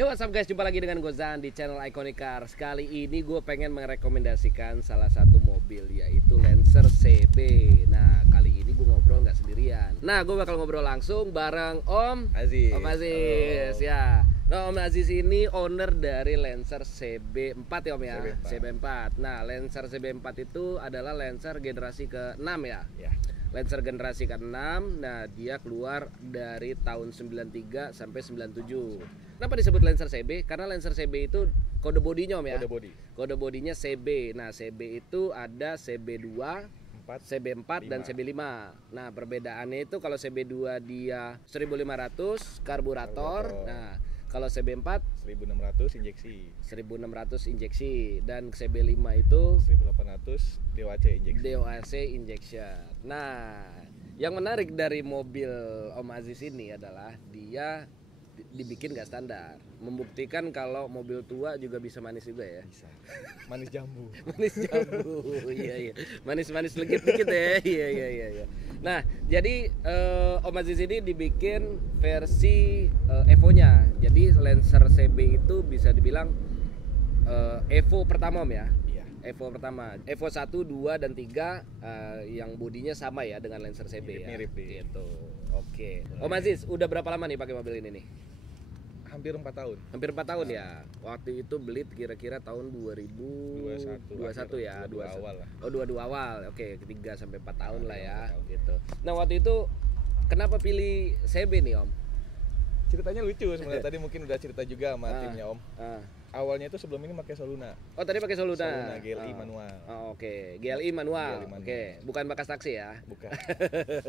Yo, what's up guys, jumpa lagi dengan Gozan di channel Iconic Cars. Kali ini gue pengen merekomendasikan salah satu mobil, yaitu Lancer CB. Nah, kali ini gue ngobrol nggak sendirian. Nah, gue bakal ngobrol langsung bareng Om Aziz. Om Aziz, ya. Nah, Om Aziz ini owner dari Lancer CB4 ya Om ya? CB4. Nah, Lancer CB4 itu adalah Lancer generasi ke-6 ya? Ya. Lancer generasi ke-6, nah dia keluar dari tahun 93 sampai 97. Kenapa disebut Lancer CB? Karena Lancer CB itu kode bodinya Om ya? Kode body. Kode bodinya CB. Nah, CB itu ada CB2, CB4 dan CB5. Nah, perbedaannya itu kalau CB2 dia 1500 karburator. Nah, kalau CB4 1600 injeksi. 1600 injeksi dan CB5 itu 1800 DOAC injeksi. DOAC injection. Nah, yang menarik dari mobil Om Aziz ini adalah dia dibikin gak standar, membuktikan kalau mobil tua juga bisa manis juga ya. Bisa. Manis jambu. Manis jambu. Iya. Manis-manis legit dikit ya. Iya. Nah, jadi Om Aziz ini dibikin versi Evo-nya. Jadi Lancer CB itu bisa dibilang Evo pertama Om ya. Iya. Evo pertama, Evo 1, 2 dan 3 yang bodinya sama ya dengan Lancer CB ya. Mirip. Gitu. Oke. Om Aziz, udah berapa lama nih pakai mobil ini nih? Hampir 4 tahun. Hampir 4 tahun ya. Waktu itu beli kira-kira tahun 2021 ya, 22 awal lah. Oh, 22 awal. Oke, 3 sampai 4 tahun lah ya, 4 tahun. gitu. Nah, waktu itu kenapa pilih CB nih, Om? Ceritanya lucu sebenarnya. Tadi mungkin udah cerita juga sama timnya Om. Awalnya itu sebelum ini pakai Soluna. Oh, tadi pakai Soluna. Soluna GLI manual. Oh, oke. GLI manual. GLI manual. Oke, bukan bekas taksi ya. Bukan.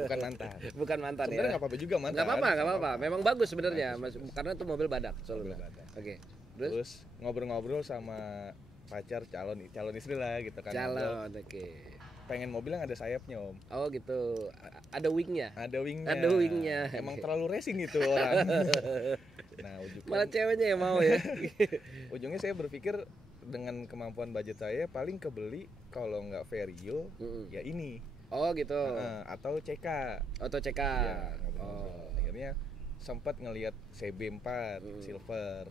Bukan mantan. Bukan mantan Sebenarnya ya. nggak apa-apa juga mantan. Nggak apa-apa. Memang bagus sebenarnya, karena itu mobil badak Soluna. Mobil badak. Oke. Terus ngobrol-ngobrol sama pacar calon istri lah gitu kan. Calon, oke. Pengen mobil yang ada sayapnya Om. Oh gitu, ada wingnya. Ada wingnya. Ada wingnya. Emang terlalu racing itu orang. Nah, malah ceweknya yang mau ya. Ujungnya saya berpikir dengan kemampuan budget saya paling kebeli kalau nggak Vario ya ini. Oh gitu. Atau CK. Atau CK. Ya, akhirnya sempat ngelihat CB4 silver.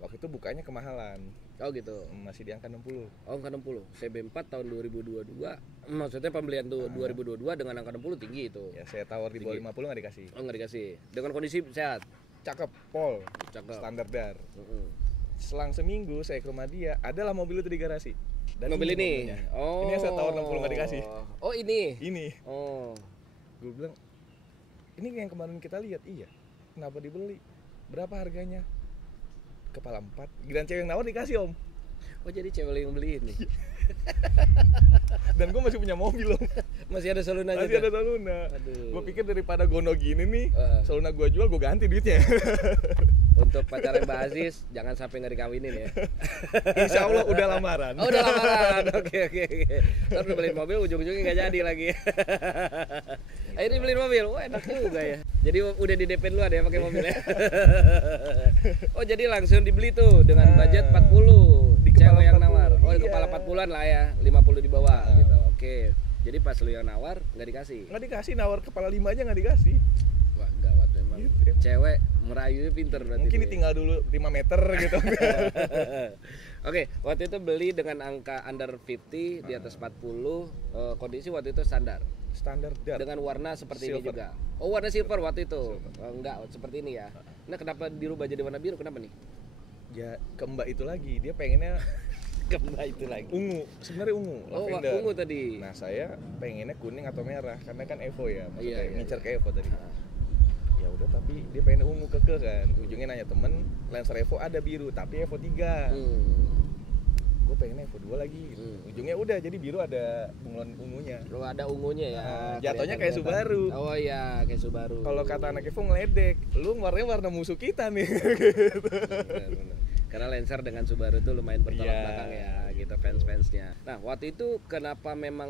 Waktu itu bukanya kemahalan. Oh gitu. Masih di angka 60. Oh, angka 60. CB4 tahun 2022. Maksudnya pembelian tuh 2022 dengan angka 60 tinggi itu. Ya, saya tawar di bawah 50 nggak dikasih. Oh, nggak dikasih. Dengan kondisi sehat. Cakep, pol. Cakep. Standar dar. Selang seminggu saya ke rumah dia, adalah mobil itu di garasi. Dan mobil ini. mobilnya. Oh. Ini yang saya tawar 60 nggak dikasih. Oh, ini. Ini. Oh. Gue bilang, ini yang kemarin kita lihat, iya. Kenapa dibeli? Berapa harganya? Kepala 4. Giliran cewek yang nawar dikasih Om. Oh, jadi cewek yang beli ini. Dan gue masih punya mobil Om. Masih ada Soluna juga. Masih ada Soluna. Gue pikir daripada gono gini nih, Soluna gue jual, gue ganti duitnya. Untuk pacarnya Mbak Aziz, jangan sampai nggak dikawinin ya. Insya Allah udah lamaran. Oh, udah lamaran. Oke. Terus beliin mobil, ujung-ujungnya nggak jadi lagi. Akhirnya beliin mobil, wah enak juga ya. Jadi udah di DP dulu ada ya pakai mobilnya. Oh, jadi langsung dibeli tuh dengan budget 40. Di kepala cewek yang 40, nawar. Oh, di iya. kepala 40-an lah ya, 50 di bawah gitu. Oke. Jadi pas lu yang nawar nggak dikasih. Nggak dikasih, nawar kepala 5 aja nggak dikasih. Wah, gawat memang. Gitu. Cewek merayunya pinter berarti. Mungkin dia. ditinggal dulu 5 meter gitu. Oke, waktu itu beli dengan angka under 50 di atas 40, kondisi waktu itu standar. Standar dar. Dengan warna seperti Silver. ini juga. Oh, warna silver waktu itu. Enggak, seperti ini ya. Nah, kenapa dirubah jadi warna biru? Kenapa nih? Ya ke Mbak itu lagi, dia pengennya Kembali itu lagi. ungu, sebenarnya ungu, Oh, lavender. ungu tadi. Nah, saya pengennya kuning atau merah karena kan Evo ya, maksudnya Iya. ngincer ke Evo tadi. Ya udah, tapi dia pengen ungu keke kan. Ujungnya nanya temen, Lancer Evo ada biru, tapi Evo 3. Gue pengen Evo 2 lagi. Ujungnya udah jadi biru, ada bunglon ungunya. Lo ada ungunya ya. Jatuhnya kayak Subaru. Oh iya, kayak Subaru. Kalau kata anak Evo ngeledek, lu warnanya warna musuh kita nih. Bener. Karena Lancer dengan Subaru itu lumayan bertolak belakang ya, gitu fans-fansnya. Nah, waktu itu kenapa memang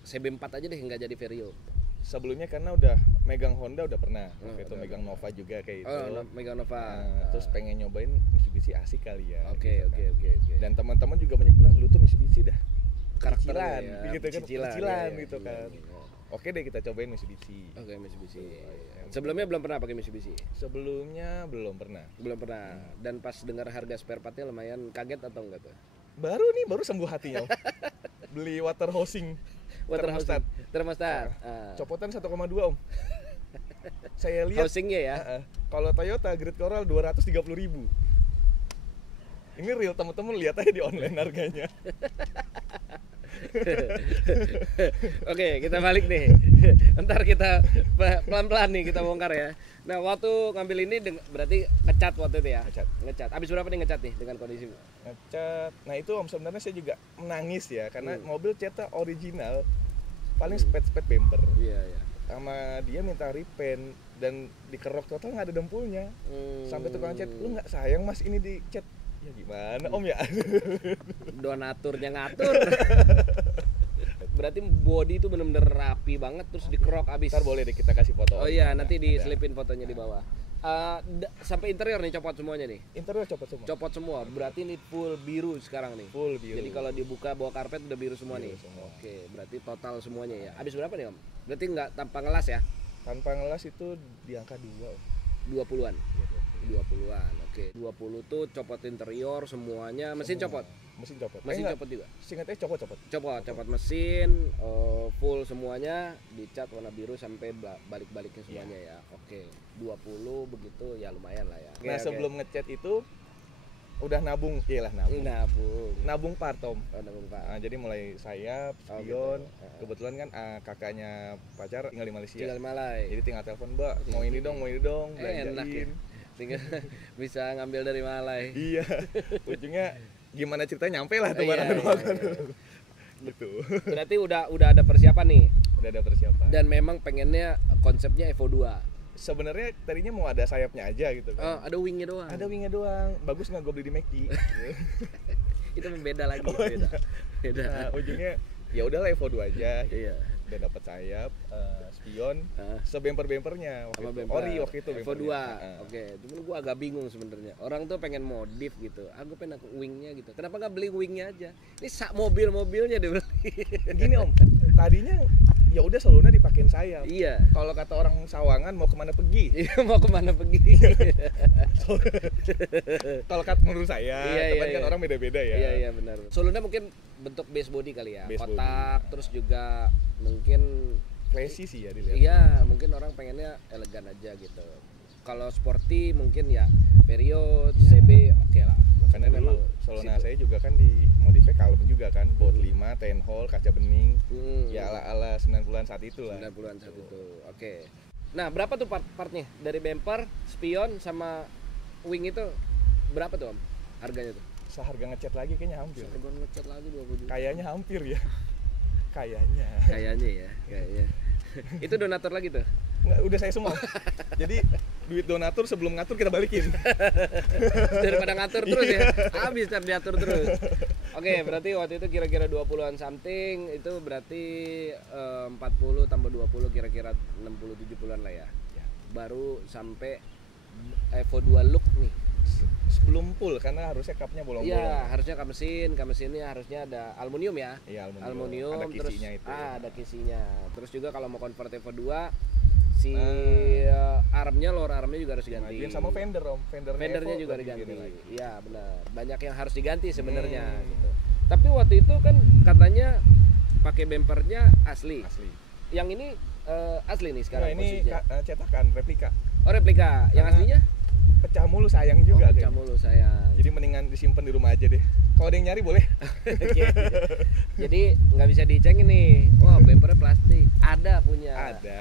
CB4 aja deh nggak jadi Vario? Sebelumnya karena udah megang Honda udah pernah. Waktu itu megang Nova juga kayak itu. Oh, megang Nova. Terus pengen nyobain Mitsubishi asik kali ya. Oke. Dan teman-teman juga banyak bilang, lu tuh Mitsubishi dah Karakternya cicilan, ya, gitu kan, cicilan gitu kan. oke deh kita cobain Mitsubishi. Oke, Mitsubishi. Sebelumnya belum pernah pakai Mitsubishi? Sebelumnya belum pernah. Belum pernah. Dan pas dengar harga spare partnya lumayan kaget atau enggak tuh? Baru sembuh hatinya. Beli water housing. Termostat. Copotan 1,2 Om. Saya lihat Housingnya ya. Kalau Toyota Great Coral 230.000. Ini real, teman-teman lihat aja di online harganya. Oke, kita balik nih. Ntar kita pelan-pelan nih kita bongkar ya. Nah, waktu ngambil ini berarti ngecat waktu itu ya? Ngecat. Abis berapa nih ngecat nih dengan kondisi? Ngecat. Nah itu Om, sebenarnya saya juga menangis ya karena mobil catnya original. Paling spet bumper. Iya. Sama dia minta repaint dan dikerok total nggak ada dempulnya. Sampai tukang cat, lu nggak sayang Mas ini dicat? Ya gimana Om ya? Donaturnya ngatur. Berarti body itu bener-bener rapi banget terus dikerok abis. Ntar boleh deh kita kasih foto. Oh iya, nanti diselipin fotonya di bawah. Sampai interior nih copot semuanya nih. Interior copot semua. Copot semua. Berarti ini full biru sekarang nih. Full biru. Jadi kalau dibuka bawah karpet udah biru semua nih. Semua. Oke, berarti total semuanya ya. Abis berapa nih Om? Berarti nggak tanpa ngelas ya? Tanpa ngelas itu di angka 2 Om. 20-an. 20-an. Oke. 20 tuh copot interior semuanya, mesin copot. Mesin copot. Mesin copot juga. Singkatnya copot. Copot mesin, full semuanya, dicat warna biru sampai balik-baliknya semuanya ya. Oke. 20 begitu ya lumayan lah ya. Nah, sebelum ngecat itu udah nabung. Nabung part Om. Nabung part. Nah, jadi mulai sayap, spion. Kebetulan kan kakaknya pacar tinggal di Malaysia. Jadi tinggal telepon, Mbak, mau ini dong, enak ya. Tinggal bisa ngambil dari Malai. Iya. Ujungnya gimana ceritanya nyampe lah tuh barang. Gitu. Berarti udah ada persiapan nih. Udah ada persiapan. Dan memang pengennya konsepnya Evo 2. Sebenarnya tadinya mau ada sayapnya aja gitu kan. Ada wingnya doang. Ada wingnya doang. Bagus nggak gue beli di McD. Itu beda lagi. Beda. Nah, ujungnya ya udahlah Evo 2 aja. Iya. Udah dapat sayap, spion, sebemper-bempernya sama bemper. Ori waktu itu Evo 2. Oke, cuman gua agak bingung sebenarnya. Orang tuh pengen modif gitu. Aku pengen wingnya gitu. Kenapa nggak beli wingnya aja? Ini mobilnya dibeli. Gini Om, tadinya ya udah selalunya dipakein sayap. Iya. Kalau kata orang Sawangan mau kemana pergi? Mau kemana pergi? Kalau kata menurut saya, kan orang beda-beda ya. Iya benar. Solunya mungkin bentuk base body kali ya. Base kotak body. Terus juga mungkin classy sih ya dilihat. Iya, mungkin orang pengennya elegan aja gitu. Kalau sporty mungkin ya period, CB oke lah. Karena memang Solana saya juga kan di modifnya kalem juga kan, baut 5, 10 hole, kaca bening. Ya ala-ala 90-an saat itu lah. 90-an saat itu. Oke. Nah, berapa tuh partnya? Dari bumper, spion sama wing itu berapa tuh Om? Harganya tuh? Seharga ngecat lagi kayaknya hampir. Seharga ngecat lagi 20 juta. Kayaknya hampir ya. Kayaknya ya. Itu donatur lagi tuh? Nggak, udah saya semua. Jadi duit donatur sebelum ngatur kita balikin. Daripada ngatur terus ya. Habis diatur terus. Oke, berarti waktu itu kira-kira 20-an something, itu berarti 40 tambah 20 kira-kira 60-70-an lah ya. Baru sampai Evo 2 look nih. Sebelum full karena harusnya cupnya bolong-bolong. Iya, harusnya kap mesinnya harusnya ada aluminium ya. Iya, aluminium. Ada kisinya terus, itu. Ada kisinya. Terus juga kalau mau convert Evo 2 si armnya, lower armnya juga harus diganti. Sama fender Om, fendernya juga diganti. Iya benar. Banyak yang harus diganti sebenarnya gitu. Tapi waktu itu kan katanya pakai bumpernya asli. Yang ini asli nih sekarang posisinya. Ini cetakan replika. Oh replika. Yang aslinya? Pecah mulu sayang juga. Pecah mulu sayang. Jadi mendingan disimpan di rumah aja deh. Kalau ada yang nyari boleh. Jadi nggak bisa dicengin nih. Wah bumpernya plastik. Ada punya. Ada.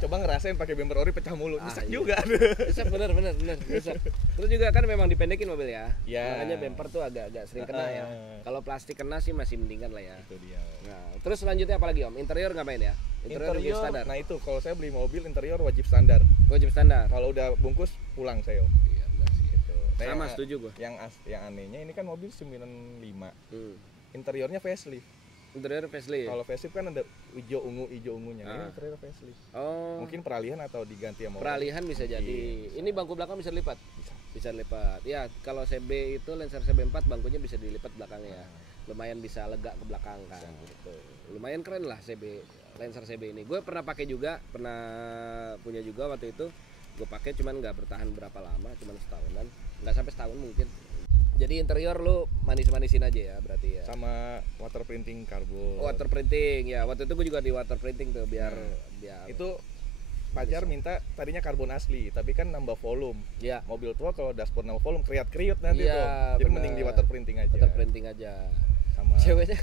Coba ngerasain pakai bumper ori pecah mulu. Nyesek juga. Nyesek bener. Nyesek. Terus juga kan memang dipendekin mobil ya. Ya. Makanya bumper tuh agak sering kena ya. Kalau plastik kena sih masih mendingan lah ya. Itu dia. Nah, terus selanjutnya apa lagi Om? Interior ngapain ya? Interior standar. Nah itu kalau saya beli mobil interior wajib standar. Kalau udah bungkus pulang saya Om. Iya benar sih. Gitu. Nah, sama setuju gua. Yang anehnya ini kan mobil 95. Interiornya facelift. Interior facelift. Kalau facelift kan ada hijau ungunya. Ini interior facelift. Oh. Mungkin peralihan atau diganti sama peralihan bisa jadi. Ini bangku belakang bisa dilipat. Bisa dilipat. Ya, kalau CB itu Lancer CB4 bangkunya bisa dilipat belakangnya. Lumayan bisa lega ke belakang kan gitu. Lumayan keren lah CB Lancer CB ini. Gue pernah pakai juga, pernah punya juga waktu itu. Gue pakai cuman nggak bertahan berapa lama, cuman setahunan, nggak sampai setahun mungkin. Jadi interior lu manis-manisin aja ya berarti ya. Sama water printing karbon. Water printing ya, waktu itu gue juga di water printing tuh biar itu pacar minta tadinya karbon asli, tapi kan nambah volume. Ya. Mobil tua kalau dashboard nambah volume kriat-kriut nanti Ya, tuh. Jadi bener. mending di water printing aja. Water printing aja. Sama Ceweknya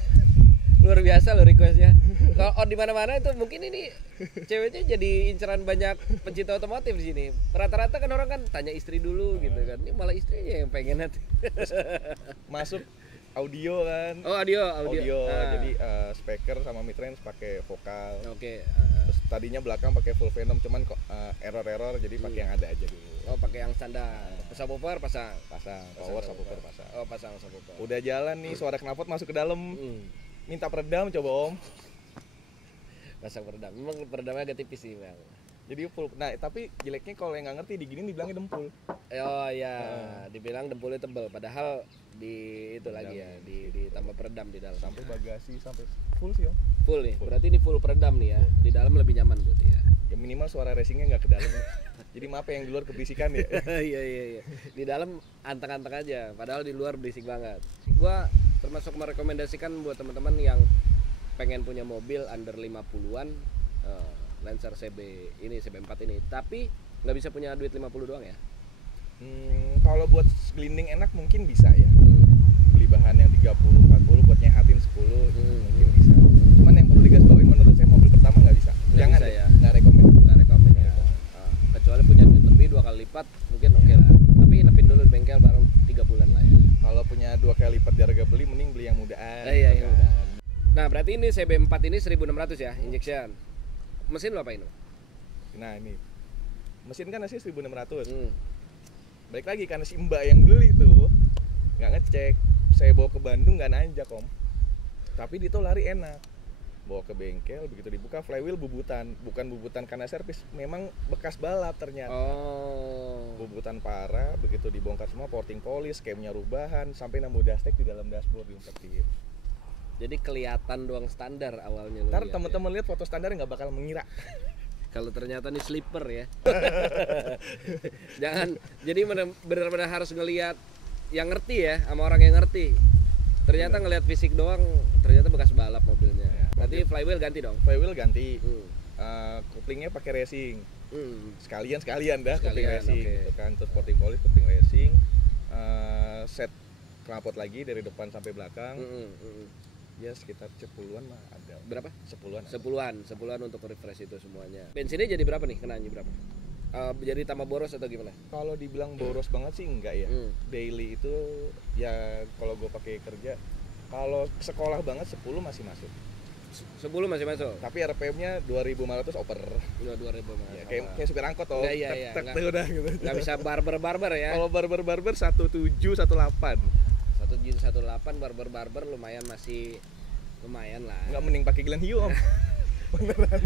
luar biasa lo requestnya. Kalau di mana-mana itu mungkin ini ceweknya jadi inceran banyak pencinta otomotif di sini. Rata-rata kan orang kan tanya istri dulu gitu kan. Ini malah istrinya yang pengen nanti. masuk audio kan. Oh, audio. Jadi speaker sama mid range pakai vokal. Oke. Terus tadinya belakang pakai full Venom, cuman kok error jadi pakai yang ada aja dulu. Oh, pakai yang standar. Subwoofer pasang. Power subwoofer pasang. Oh, pasang subwoofer. Udah jalan nih, suara knalpot masuk ke dalam. Minta peredam coba Om. Pasang peredam. Memang peredamnya agak tipis sih, Bang. Jadi full. Nah, tapi jeleknya kalau yang nggak ngerti diginin dibilangnya dempul. Oh iya, dibilang dempulnya tebal, padahal di itu lagi ya, ditambah peredam di dalam. Sampai bagasi sampai full sih Om. Full nih. Berarti ini full peredam nih ya. Di dalam lebih nyaman berarti ya. Ya minimal suara racingnya nggak ke dalam. Jadi maaf yang di luar keberisikan ya. Iya. Di dalam anteng-anteng aja, padahal di luar berisik banget. Gua termasuk merekomendasikan buat teman-teman yang pengen punya mobil under 50-an Lancer CB ini, CB4 ini, tapi nggak bisa punya duit 50 doang ya. Kalau buat glinding enak mungkin bisa ya. Beli bahan yang 30-40 buat nyehatin 10 mungkin bisa. Cuman yang perlu digarisbawahi menurut saya mobil pertama nggak bisa. Jangan bisa ya. Nggak rekomend Ya. Kecuali punya duit lebih 2 kali lipat mungkin oke lah. Tapi nepin dulu di bengkel baru 3 bulan lah ya. Kalau punya 2 kali lipat di harga beli, mending beli yang mudaan. Iya, gitu kan. udah. Nah, berarti ini CB4 ini 1600 ya, injection. Mesin lo apain lo? Nah ini mesin kan asli 1600. Balik lagi karena si mbak yang beli tuh nggak ngecek. Saya bawa ke Bandung nggak nanjak Om. Tapi dia tuh lari enak. Bawa ke bengkel, begitu dibuka flywheel bubutan. Bukan bubutan karena servis, memang bekas balap ternyata. Oh. Bubutan parah, begitu dibongkar semua, porting polish, camnya rubahan, sampai nemu dashtek di dalam dashboard diumpetin. Jadi kelihatan doang standar awalnya. Ntar teman-teman lihat foto standar nggak bakal mengira. Kalau ternyata nih slipper ya. Jangan. Jadi benar-benar harus ngelihat yang ngerti ya, sama orang yang ngerti. Ternyata ngelihat fisik doang, ternyata bekas balap mobilnya. Nanti flywheel ganti dong. Flywheel ganti. Couplingnya pakai racing. Sekalian dah couplling racing. Okay. Gitu kan. Terus porting polish, couplling racing. Set knalpot lagi dari depan sampai belakang. Ya sekitar 10-an mah ada. Berapa? 10-an. 10-an untuk refresh itu semuanya. Bensinnya jadi berapa nih? Kenanya berapa? Jadi tambah boros atau gimana? Kalau dibilang boros banget sih enggak ya. Daily itu ya kalau gue pakai kerja, kalau sekolah banget 10 masih masuk. 10 masih masuk. Tapi RPM-nya 2.500 oper. 2.500. Ya, kayak supir angkot toh. Iya. Tek udah gitu. Enggak bisa barber ya. Kalau barber 17 18. 1718 barber lumayan lah. Enggak mending pakai Glen Hue Om. Beneran.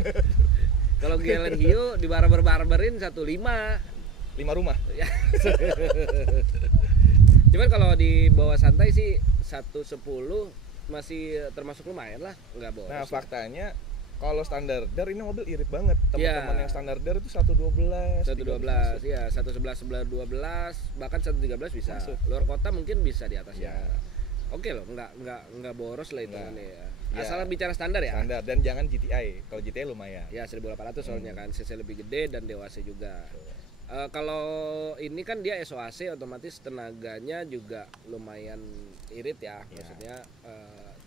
Kalau Glen Hue di barberin 15. 5 rumah. Ya. Cuman kalau di bawah santai sih 110 masih termasuk lumayan lah, enggak boros. Nah, faktanya kalau standar ini mobil irit banget. Teman-teman yang standar itu 112. 112, ya 111, 12, bahkan 113 bisa. Masuk. Luar kota mungkin bisa di atasnya. Ya. Oke loh, enggak boros lah hitungannya ya. Ya. Asal bicara standar ya. Standar dan jangan GTI. Kalau GTI lumayan. Ya 1800 soalnya kan cc lebih gede dan dewasa juga. Kalau ini kan dia SOAC otomatis tenaganya juga lumayan irit ya. Maksudnya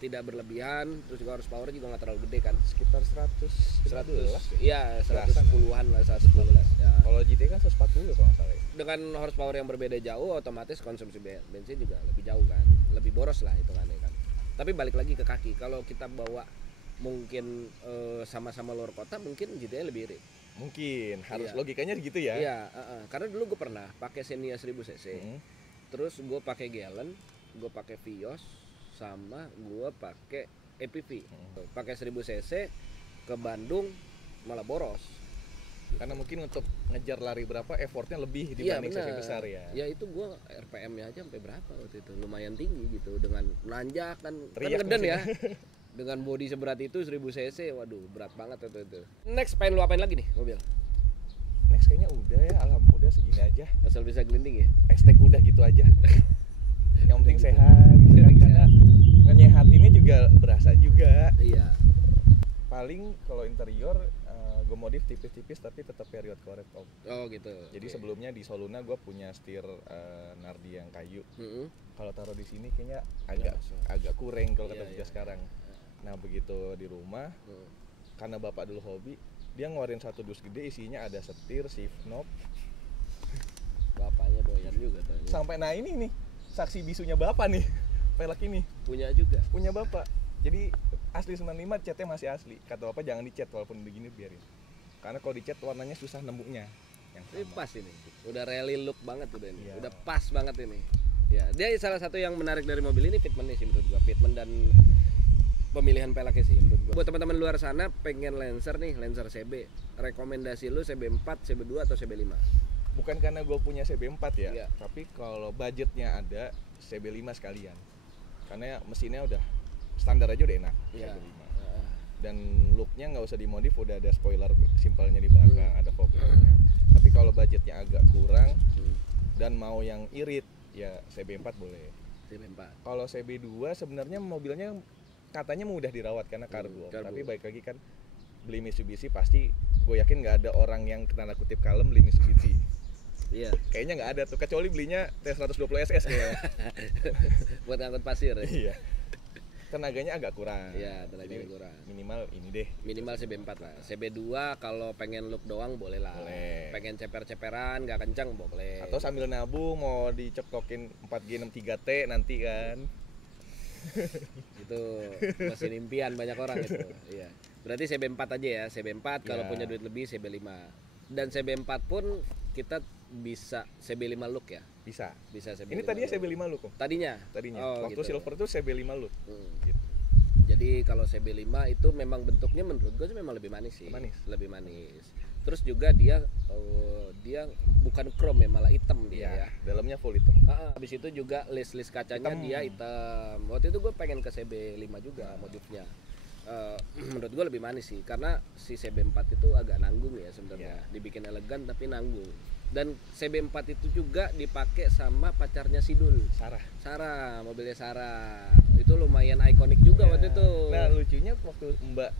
tidak berlebihan, terus juga horsepower juga nggak terlalu gede kan. Sekitar 100. Iya, 110-an lah, 115. Ya. Kalau GTI kan 140 kalau nggak salah. Dengan horsepower yang berbeda jauh, otomatis konsumsi bensin juga lebih jauh kan, lebih boros lah hitungannya kan. Tapi balik lagi ke kaki, kalau kita bawa mungkin sama-sama luar kota, mungkin GTI lebih irit. Mungkin harus logikanya gitu ya. Iya, karena dulu gue pernah pakai Xenia 1000 cc, terus gue pakai Gallon, gue pakai Vios, sama gue pakai EPV. Pakai 1000 cc ke Bandung malah boros. Karena mungkin untuk ngejar lari berapa effortnya lebih dibanding cc besar ya. Ya itu gue RPM-nya aja sampai berapa waktu itu, lumayan tinggi gitu dengan nanjak kan Teriak ngeden ya. Dengan bodi seberat itu 1000 cc, waduh berat banget itu. Next pengen lu apain lagi nih mobil? Next kayaknya udah ya, udah segini aja. Asal bisa gelinding ya. Hashtag udah gitu aja. Yang penting sehat gitu kan, karena nyehatinnya juga berasa juga. Iya. Paling kalau interior gue modif tipis-tipis tapi tetap period coret om. Oh gitu. Jadi sebelumnya di Soluna gue punya setir Nardi yang kayu. Kalau taruh di sini kayaknya agak kurang kalau kata gue sekarang. Nah begitu di rumah, karena bapak dulu hobi, dia ngeluarin satu dus gede isinya ada setir, shift knob. Bapaknya doyan juga tuh. Sampai nah ini nih saksi bisunya bapak nih, pelek ini. Punya juga. Punya bapak. Jadi asli 95 catnya masih asli. Kata bapak jangan dicat walaupun begini biarin. Karena kalau dicat warnanya susah nemunya. Ini pas ini. Udah rally look banget udah ini. Iya. Udah pas banget ini. Ya, dia salah satu yang menarik dari mobil ini fitmentnya sih menurut gua. Fitment dan pemilihan peleknya sih menurut gua. Buat teman-teman luar sana pengen Lancer nih, Lancer CB. Rekomendasi lu CB4, CB2 atau CB5? Bukan karena gue punya CB4 ya, Iya. tapi kalau budgetnya ada CB5 sekalian. Karena mesinnya udah standar aja udah enak. Iya. CB5. Dan looknya nggak usah dimodif, udah ada spoiler simpelnya di belakang, ada fog lampnya. Tapi kalau budgetnya agak kurang dan mau yang irit, ya CB4 boleh. CB4. Kalau CB2 sebenarnya mobilnya katanya mudah dirawat karena kargo. Tapi baik lagi kan beli Mitsubishi pasti gue yakin nggak ada orang yang tanda kutip kalem beli Mitsubishi. Iya. Kayaknya nggak ada tuh, kecuali belinya T120 SS kayaknya. Buat ngangkut pasir ya. Iya. Tenaganya agak kurang. Iya, tenaganya kurang. Minimal ini deh. Minimal CB4 lah. CB2 kalau pengen look doang boleh lah. Boleh. Pengen ceper-ceperan nggak kencang boleh. Atau sambil nabung mau dicekokin 4G63T nanti kan. Itu mesin impian banyak orang itu. Iya. Berarti CB4 aja ya. CB4 kalau punya duit lebih CB5. Dan CB4 pun kita bisa CB5 look ya. Bisa CB5. Ini tadinya CB5 look kok. Tadinya. Waktu gitu. silver tuh CB5 look. Gitu. Jadi kalau CB5 itu memang bentuknya menurut gue sih memang lebih manis sih. Lebih manis. Terus juga dia bukan chrome ya, malah hitam dia ya. Dalamnya full hitam. Habis itu juga list kacanya dia hitam. Waktu itu gue pengen ke CB5 juga modifnya. Menurut gue lebih manis sih, karena si CB4 itu agak nanggung ya sebenarnya. Dibikin elegan tapi nanggung. Dan CB4 itu juga dipakai sama pacarnya Sidul. Sarah, mobilnya Sarah. Itu lumayan ikonik juga waktu itu. Nah, lucunya waktu Mbak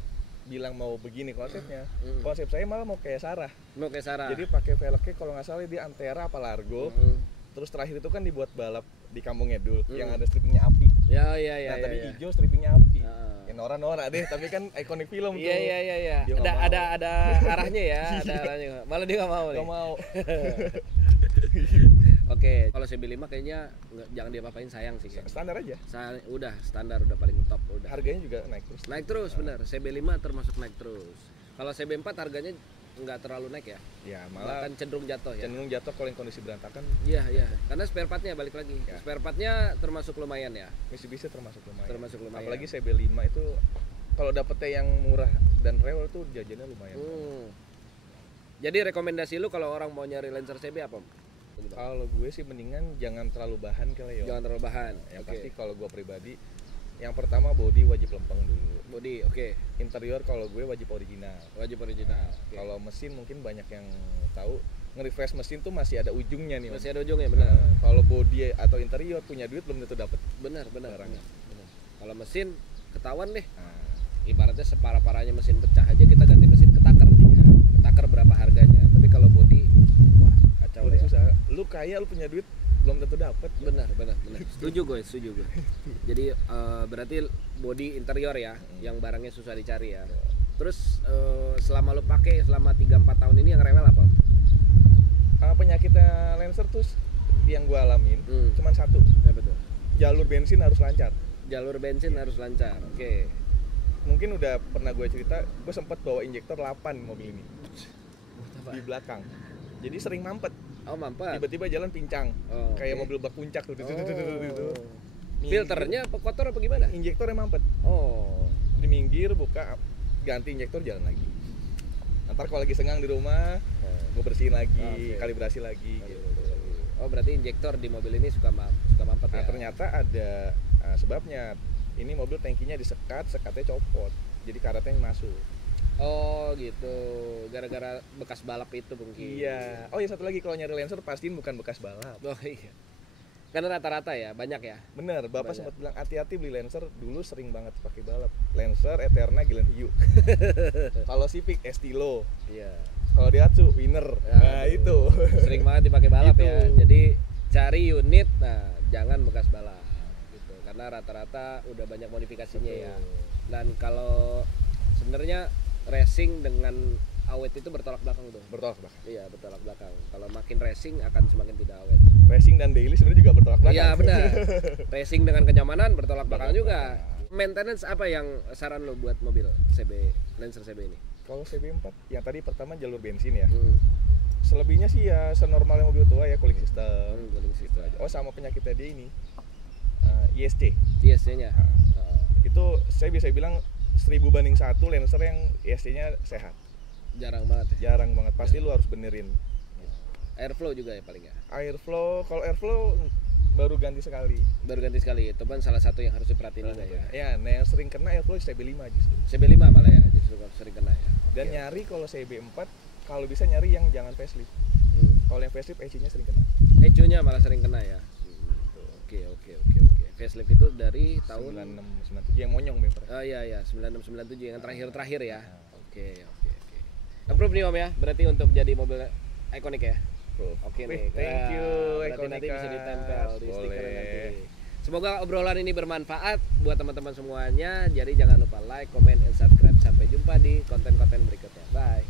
bilang mau begini konsepnya, konsep saya malah mau kayak Sarah. Jadi pakai velgnya kalau nggak salah dia Antera apa Largo. Terus terakhir itu kan dibuat balap di Kampung Edul yang ada strippingnya api. Ya. Nah tadi hijau strippingnya api. Ya Nora deh, tapi kan ikonik film tuh. Iya. Ada arahnya ya, ada arahnya. Malah dia nggak mau. Nggak mau. Oke, kalau CB5 kayaknya jangan diapa-apain, sayang sih. Standar aja. Udah standar, udah paling top udah. Harganya juga naik terus. Naik terus benar. CB5 termasuk naik terus. Kalau CB4 harganya nggak terlalu naik ya? Ya malah kan cenderung jatuh ya. Cenderung jatuh kalau yang kondisi berantakan. Iya. Karena spare partnya balik lagi. Ya. Spare partnya termasuk lumayan ya. Mitsubishi termasuk lumayan. Apalagi CB5 itu kalau dapetnya yang murah dan rewel tuh jajannya lumayan. Jadi rekomendasi lu kalau orang mau nyari Lancer CB apa? Kalau gue sih mendingan jangan terlalu bahan kali ya. Jangan terlalu bahan. Yang pasti kalau gue pribadi, yang pertama body wajib lempeng dulu. Body, oke. Interior kalau gue wajib original. Kalau mesin mungkin banyak yang tahu nge-refresh mesin tuh masih ada ujungnya nih. Masih ada ujungnya, benar. Kalau body atau interior punya duit belum tentu dapat. Benar. Kalau mesin ketahuan deh. Ibaratnya separah-parahnya mesin pecah aja kita ganti mesin ketakar nih ya. Ketakar berapa harganya. Tapi kalau body wah kacau ya. Susah. Lu kaya lu punya duit belum tentu dapat. Benar. Setuju gue. Jadi berarti body interior ya, yang barangnya susah dicari ya. Terus selama lu pakai selama 3-4 tahun ini yang rewel apa? Penyakitnya Lancer tuh yang gue alamin cuman satu. Ya betul. Jalur bensin harus lancar. Oke. Mungkin udah pernah gue cerita, gue sempat bawa injektor 8 mobil ini. Di belakang. Jadi sering mampet. Mampet. Tiba-tiba jalan pincang. Kayak mobil bak puncak tuh. Filternya apa kotor apa gimana? Injektornya mampet. Di minggir buka, ganti injektor jalan lagi. Ntar kalau lagi senggang di rumah, gue bersihin lagi, kalibrasi lagi gitu. Berarti injektor di mobil ini suka mampet ya? Ternyata ada sebabnya. Ini mobil tangkinya disekat, sekatnya copot. Jadi karetnya masuk. Oh gitu, gara-gara bekas balap itu mungkin. Iya. Oh ya satu lagi, kalau nyari Lancer pastiin bukan bekas balap. Oh iya. Karena rata-rata ya, banyak ya. Bener, Bapak Banyak. sempat bilang hati-hati beli Lancer, dulu sering banget pakai balap. Lancer, Eterna, Gilan Hiu. Kalau Civic, Estilo. Iya. Kalau Daihatsu, Winner. Nah Aduh, itu. sering banget dipakai balap ya. Itu. Jadi cari unit, nah jangan bekas balap gitu. Karena rata-rata udah banyak modifikasinya ya. Dan kalau sebenarnya racing dengan awet itu bertolak belakang tuh. Bertolak belakang. Iya, bertolak belakang. Kalau makin racing akan semakin tidak awet. Racing dan daily sebenarnya juga bertolak belakang. Iya, benar. Racing dengan kenyamanan bertolak belakang juga. Maintenance apa yang saran lo buat mobil CB Lancer CB ini? Kalau CB4, yang tadi pertama jalur bensin ya. Hmm. Selebihnya sih ya senormalnya mobil tua ya, cooling system. Cooling system. Oh sama penyakitnya dia ini, ISC. ISC-nya. Itu saya bisa bilang 1000 banding 1 Lancer yang ISC-nya sehat. Jarang banget ya. Jarang banget, pasti lu harus benerin. Airflow juga ya paling ya. Airflow, kalau airflow baru ganti sekali. Baru ganti sekali, itu kan salah satu yang harus diperhatiin juga ya. Ya, nah yang sering kena airflow CB5 justru. CB5 malah ya, justru kalau sering kena ya. Dan Oke. nyari kalau CB4, kalau bisa nyari yang jangan facelift. Kalau yang facelift ECU-nya sering kena. ECU-nya malah sering kena ya. Oke. Facelift itu dari tahun 96, 97 yang monyong bemper. Oh iya 9697 yang terakhir ya. Oke. Approve nih Om ya, berarti untuk jadi mobil ikonik ya. Oke nih. Thank you, berarti nanti Ikonika. bisa ditempel di stiker Boleh. nanti. Semoga obrolan ini bermanfaat buat teman-teman semuanya. Jadi jangan lupa like, comment, and subscribe. Sampai jumpa di konten-konten berikutnya. Bye.